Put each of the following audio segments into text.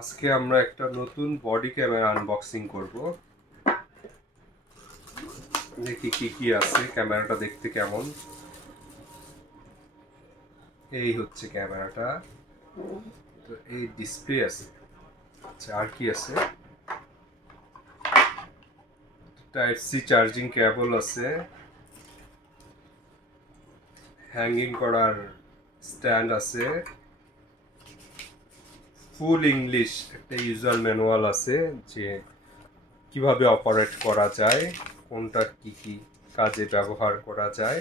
আজকে আমরা একটা নতুন বডি ক্যামেরা আনবক্সিং করব। দেখি কি কি আছে, ক্যামেরাটা দেখতে কেমন। এই হচ্ছে ক্যামেরাটা। তো এই ডিসপ্লে আছে। আচ্ছা, আর কি আছে? টাইপ সি চার্জিং কেবল আছে, হ্যাঙ্গিং করার স্ট্যান্ড আছে, ফুল ইংলিশ একটা ইউজার ম্যানুয়াল আছে যে কিভাবে অপারেট করা যায়, কোনটা কি কি কাজে ব্যবহার করা যায়।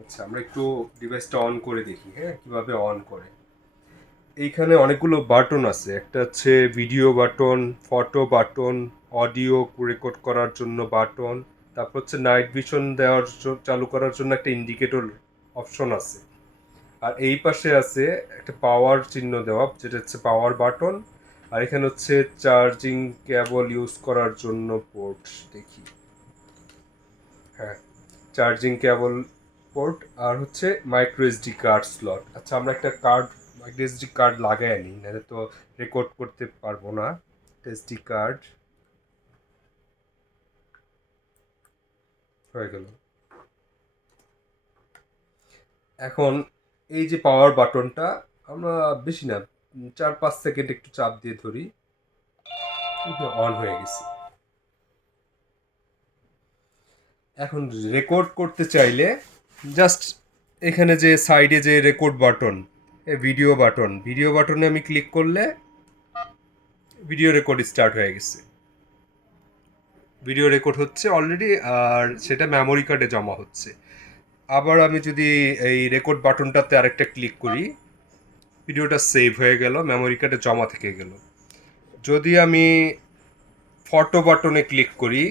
আচ্ছা, আমরা একটু ডিভাইসটা অন করে দেখি, হ্যাঁ, কিভাবে অন করে। এইখানে অনেকগুলো বাটন আছে। একটা হচ্ছে video button, photo button, audio record করার জন্য বাটন, তারপর হচ্ছে নাইট ভিশন দেওয়ার চালু করার জন্য একটা ইন্ডিকেটর অপশন আছে। আর এই পাশে আছে একটা পাওয়ার চিহ্ন দেওয়া, যেটা হচ্ছে পাওয়ার বাটন। আর এখানে হচ্ছে চার্জিং কেবল ইউজ করার জন্য পোর্ট। দেখি, হ্যাঁ, চার্জিং কেবল পোর্ট। আর হচ্ছে মাইক্রো এসডি কার্ড স্লট। আচ্ছা, আমরা একটা মাইক্রো এসডি কার্ড লাগাই আনি, নাহলে তো রেকর্ড করতে পারবো না। এসডি কার্ড হয়ে গেল। এখন এই যে পাওয়ার বাটনটা, আমরা বেশি না, 4-5 সেকেন্ড একটু চাপ দিয়ে ধরি, অন হয়ে গেছে। এখন রেকর্ড করতে চাইলে জাস্ট এখানে যে সাইডে যে রেকর্ড বাটন, ভিডিও বাটনে আমি ক্লিক করলে ভিডিও রেকর্ড স্টার্ট হয়ে গেছে। ভিডিও রেকর্ড হচ্ছে অলরেডি, আর সেটা মেমোরি কার্ডে জমা হচ্ছে। আবার আমি যদি এই রেকর্ড বাটনটাতে আরেকটা ক্লিক করি, ভিডিওটা সেভ হয়ে গেল, মেমোরি কার্ডে জমা থেকে গেল। যদি আমি ফটো বাটনে ক্লিক করি,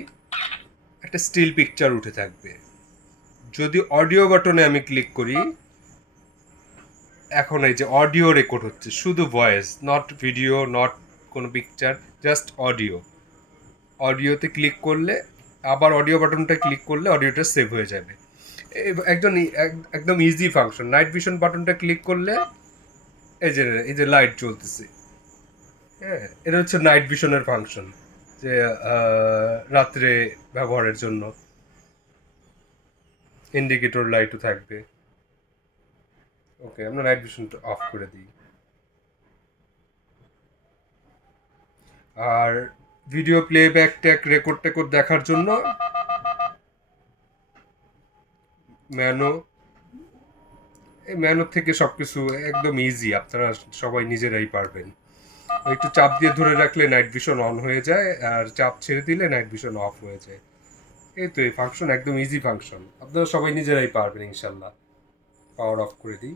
একটা স্টিল পিকচার উঠে থাকবে। যদি অডিও বাটনে আমি ক্লিক করি, এখন এই যে অডিও রেকর্ড হচ্ছে, শুধু ভয়েস, নট ভিডিও, নট কোনো পিকচার, জাস্ট অডিও। অডিওতে ক্লিক করলে, আবার অডিও বাটনটা ক্লিক করলে অডিওটা সেভ হয়ে যাবে। একদম ইজি ফাংশন। নাইট ভিশন বাটনটা ক্লিক করলে এই যে লাইট জ্বলতেছে, হ্যাঁ, এটা হচ্ছে নাইট ভিশনের ফাংশন, যে রাত্রে ব্যবহারের জন্য ইন্ডিকেটর লাইটও থাকবে। ওকে, আমরা নাইট ভিশনটা অফ করে দিই। আর ভিডিও প্লেব্যাক ট্যাক রেকর্ড টেকর্ড দেখার জন্য ম্যানো, এই ম্যানোর থেকে সব কিছু একদম ইজি, আপনারা সবাই নিজেরাই পারবেন। একটু চাপ দিয়ে ধরে রাখলে নাইট ভিশন অন হয়ে যায়, আর চাপ ছেড়ে দিলে নাইট ভিশন অফ হয়ে যায়। এই তো, এই ফাংশন একদম ইজি ফাংশন, আপনারা সবাই নিজেরাই পারবেন ইনশাল্লাহ। পাওয়ার অফ করে দিই।